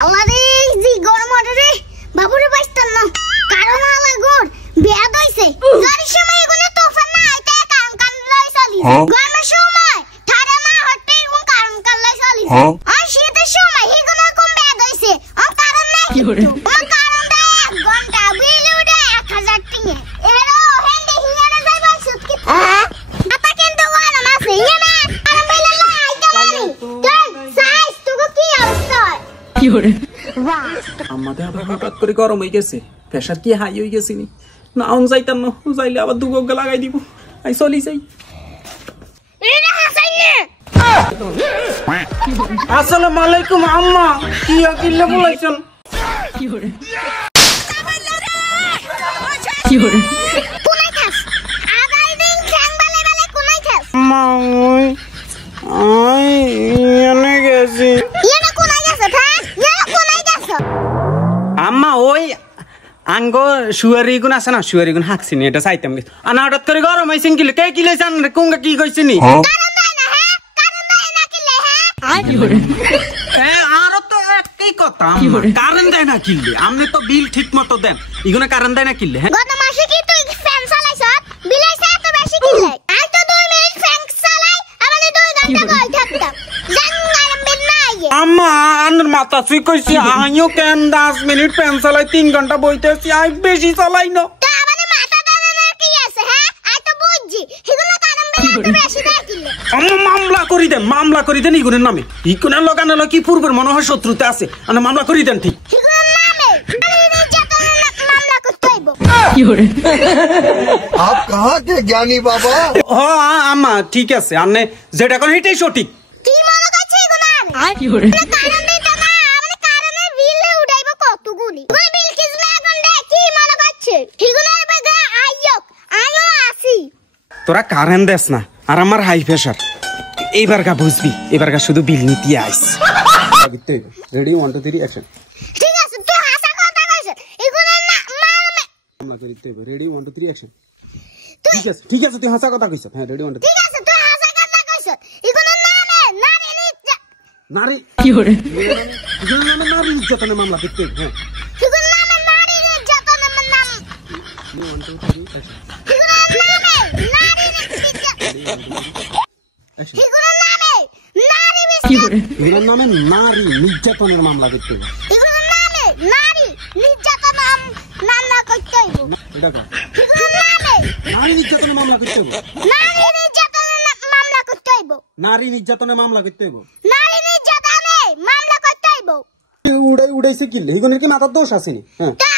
আল্লাহরে জি গরম ওরে বাবুরে বাইস্তান না কারণ আলা গোর বেয়াদ হইছে গাড়ির সময় এগুলো তোফান না আইতে কারণ কান লই চলি গরমের সময় ঠাড়া মা হটে কোন কারণ কান লই চলি আর শীতের সময় এগুলো কোন বেয়াদ হইছে আর কারণ নাই আর কারণ দে 1 ঘন্টা বিল উড়ে 1000 টাকা এরো হেন্ডে হিয়ারে যাইবা সুত কি আপা কিন্তু ওয়ানা মাসে ইয়ানা আর বইলা লাই আইতে মারি তুই সাইজ তুগো কি অবস্থা কি হরে আমাদের আবার হঠাৎ করে গরম হয়ে গেছে প্রেসার কি হাই হয়ে গেছে না আউন যাইতাম না যাইলে আবার দুগগা লাগাই দিব আই চলি যাই আসসালামু আলাইকুম আম্মা কি আকিল্লা বলাইছেন কি হরে কোনাই খাস আগাই দিন খ্যাং বালে বালে কোনাই খাস মা আই এনে গেছি ইয়ানা কোনাই গেছ থাক ইয়ানা কোনাই গেছ আম্মা ওই আঙ্গো শুয়ারি গুণ আছে না শুয়ারি গুণ হাকছিনি এটা চাইতাম গেছি আনা হঠাৎ করে গরম হইছেন কিলে কে কি লইছেন কোনগা কি কইছিনি কারণ দেয় না হ্যাঁ কারণ দেয় না কিলে হ্যাঁ কি হরে আরো তো একই কথা কারণ দেয় না কিলে আপনি তো বিল ঠিক মতো দেন ইগুনা কারণ দেয় না কিলে হ্যাঁ গত মাসে কি তুই ফ্যান চালাইছ বিলাইছে এত বেশি কিলে আই তো 2 মিনিট ফ্যান চালাই আমাদের 2 ঘন্টা বল থাকতাম জাঙ্গার বিল নাই আম্মা আন্নার মাথা সুই কইছি আইও কেন 10 মিনিট পেন চালাই 3 ঘন্টা বইতেছি আই বেশি চালাই না তা আমাদের মাথা দাদার কি আছে হ্যাঁ আই তো বুঝছি এগুলো কারণ বিল এত বেশি দেয় কিলে আম্মা মামলা করি দেন ইগুনের নামে ইগুনের লগানো কি পূর্বের মনে হয় শত্রুতা আছে আনা মামলা করি দেন ঠিক এগুলোর নামে মামলা করতে হইব কি হরে आप कहाँ के ज्ञानी बाबा আম্মা ঠিক আছে আপনি যেটা কোন এটাই সঠিক কি মনে করছে এগুলো আর কি হরে কারণ দিতে না আমাদের কারণে বিলে উঠাইব কতগুলি ওই বিল কিস না এখন দেখ কি মনে করছে এগুলো এবার আইও আসি তোরা কারেন্ট দেস না আর আমার হাই প্রেসার এইবার গা বুঝবি এবার গা শুধু বিল নিতে আইস রেডি 1 2 3 অ্যাকশন ঠিক আছে তুই হাসা কথা কইছ এগুলো না মামলা করিতে হবে রেডি 1 2 3 অ্যাকশন ঠিক আছে তুই হাসা কথা কইছ হ্যাঁ রেডি 1 2 3 ঠিক আছে তুই হাসা কথা কইছ এগুলো নামে নারী নারী কি হরে এগুলো নামে নারী নির্যাতনের মামলা দেখতে হবে হ্যাঁ এগুলো নামে নারী নির্যাতনের নাম 1 2 3 অ্যাকশন এগুলো নামে নারী এগুলো নামে নারী কি হরে এগুলো নামে নারী নির্যাতনের মামলা দেখতে হবে এগুলো নামে নারী নির্যাতনের মামলা করতে হইব এটা কর এগুলো নামে নারী নির্যাতনের মামলা করতে হবে নারী নির্যাতনের মামলা করতে হইব নারী নির্যাতনের মামলা করতে হবে নারী নির্যাতনে মামলা করতে হইব উড়াইছে কি এগুলোর কি মাথার দোষ আছে নি হ্যাঁ তা